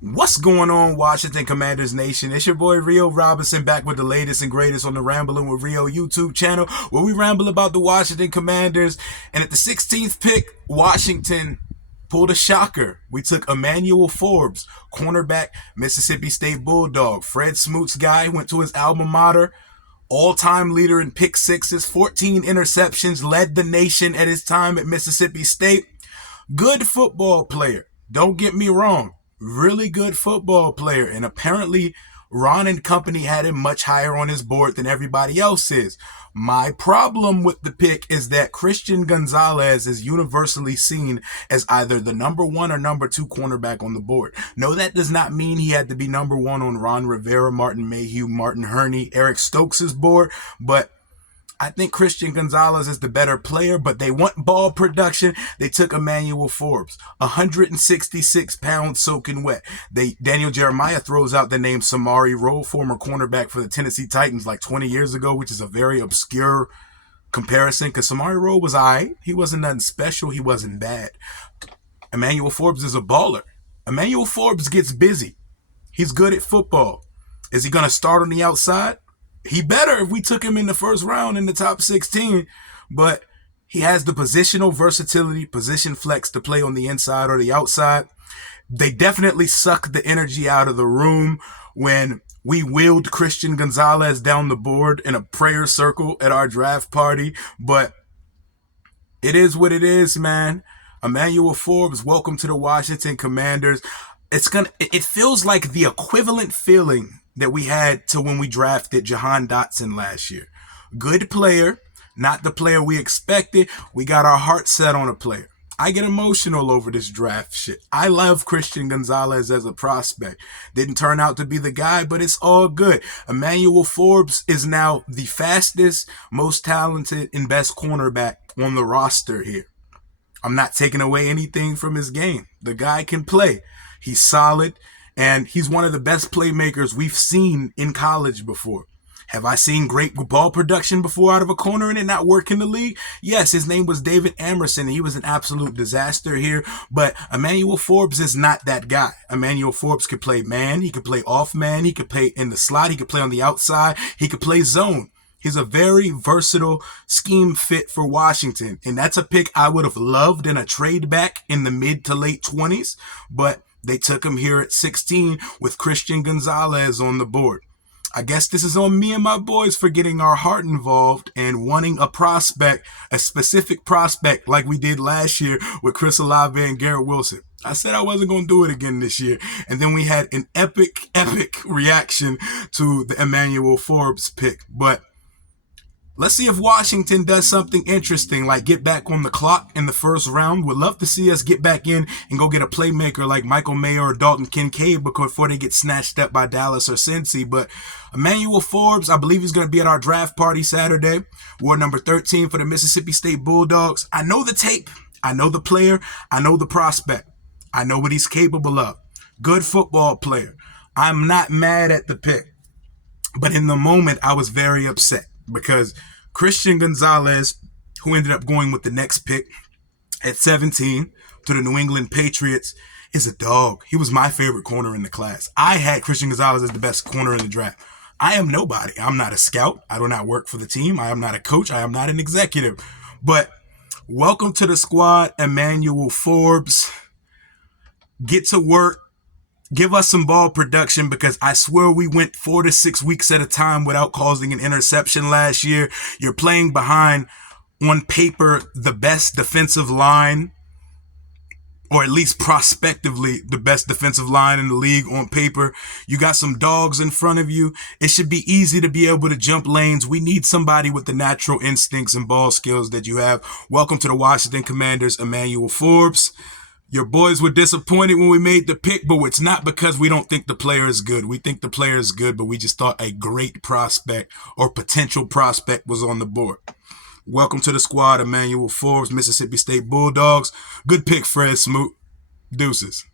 What's going on, Washington Commanders Nation? It's your boy Rio Robinson back with the latest and greatest on the Rambling with Rio YouTube channel, where we ramble about the Washington Commanders. And at the 16th pick, Washington pulled a shocker. We took Emmanuel Forbes, cornerback, Mississippi State Bulldog. Fred Smoot's guy went to his alma mater. All-time leader in pick sixes, 14 interceptions, led the nation at his time at Mississippi State. Good football player. Don't get me wrong. Really good football player. And apparently Ron and company had him much higher on his board than everybody else is. My problem with the pick is that Christian Gonzales is universally seen as either the number one or number two cornerback on the board. No, that does not mean he had to be number one on Ron Rivera, Martin Mayhew, Martin Herney, Eric Stokes' board, but I think Christian Gonzales is the better player, but they want ball production. They took Emmanuel Forbes, 166 pounds soaking wet. Daniel Jeremiah throws out the name Samari Rowe, former cornerback for the Tennessee Titans like 20 years ago, which is a very obscure comparison because Samari Rowe was all right. He wasn't nothing special. He wasn't bad. Emmanuel Forbes is a baller. Emmanuel Forbes gets busy. He's good at football. Is he going to start on the outside? He better if we took him in the first round in the top 16, but he has the positional versatility, position flex to play on the inside or the outside. They definitely sucked the energy out of the room when we wheeled Christian Gonzales down the board in a prayer circle at our draft party, but it is what it is, man. Emmanuel Forbes, welcome to the Washington Commanders. It feels like the equivalent feeling that we had to when we drafted Jahan Dotson last year. Good player, not the player we expected. We got our heart set on a player. I get emotional over this draft shit. I love Christian Gonzales as a prospect. Didn't turn out to be the guy, but it's all good. Emmanuel Forbes is now the fastest, most talented, and best cornerback on the roster here. I'm not taking away anything from his game. The guy can play. He's solid, and he's one of the best playmakers we've seen in college before. Have I seen great ball production before out of a corner and it not work in the league? Yes, his name was David Amerson, and he was an absolute disaster here, but Emmanuel Forbes is not that guy. Emmanuel Forbes could play man, he could play off man, he could play in the slot, he could play on the outside, he could play zone. He's a very versatile scheme fit for Washington, and that's a pick I would have loved in a trade back in the mid to late 20s, but they took him here at 16 with Christian Gonzales on the board. I guess this is on me and my boys for getting our heart involved and wanting a prospect, a specific prospect like we did last year with Chris Olave and Garrett Wilson. I said I wasn't going to do it again this year. And then we had an epic reaction to the Emmanuel Forbes pick. But let's see if Washington does something interesting, like get back on the clock in the first round. Would love to see us get back in and go get a playmaker like Michael Mayer or Dalton Kincaid before they get snatched up by Dallas or Cincy. But Emmanuel Forbes, I believe he's going to be at our draft party Saturday. Ward number 13 for the Mississippi State Bulldogs. I know the tape. I know the player. I know the prospect. I know what he's capable of. Good football player. I'm not mad at the pick. But in the moment, I was very upset because Christian Gonzales, who ended up going with the next pick at 17 to the New England Patriots, is a dog. He was my favorite corner in the class. I had Christian Gonzales as the best corner in the draft. I am nobody. I'm not a scout. I do not work for the team. I am not a coach. I am not an executive. But welcome to the squad, Emmanuel Forbes. Get to work. Give us some ball production, because I swear we went 4 to 6 weeks at a time without causing an interception last year. You're playing behind, on paper, the best defensive line, or at least prospectively the best defensive line in the league on paper. You got some dogs in front of you. It should be easy to be able to jump lanes. We need somebody with the natural instincts and ball skills that you have. Welcome to the Washington Commanders, Emmanuel Forbes. Your boys were disappointed when we made the pick, but it's not because we don't think the player is good. We think the player is good, but we just thought a great prospect or potential prospect was on the board. Welcome to the squad, Emmanuel Forbes, Mississippi State Bulldogs. Good pick, Fred Smoot. Deuces.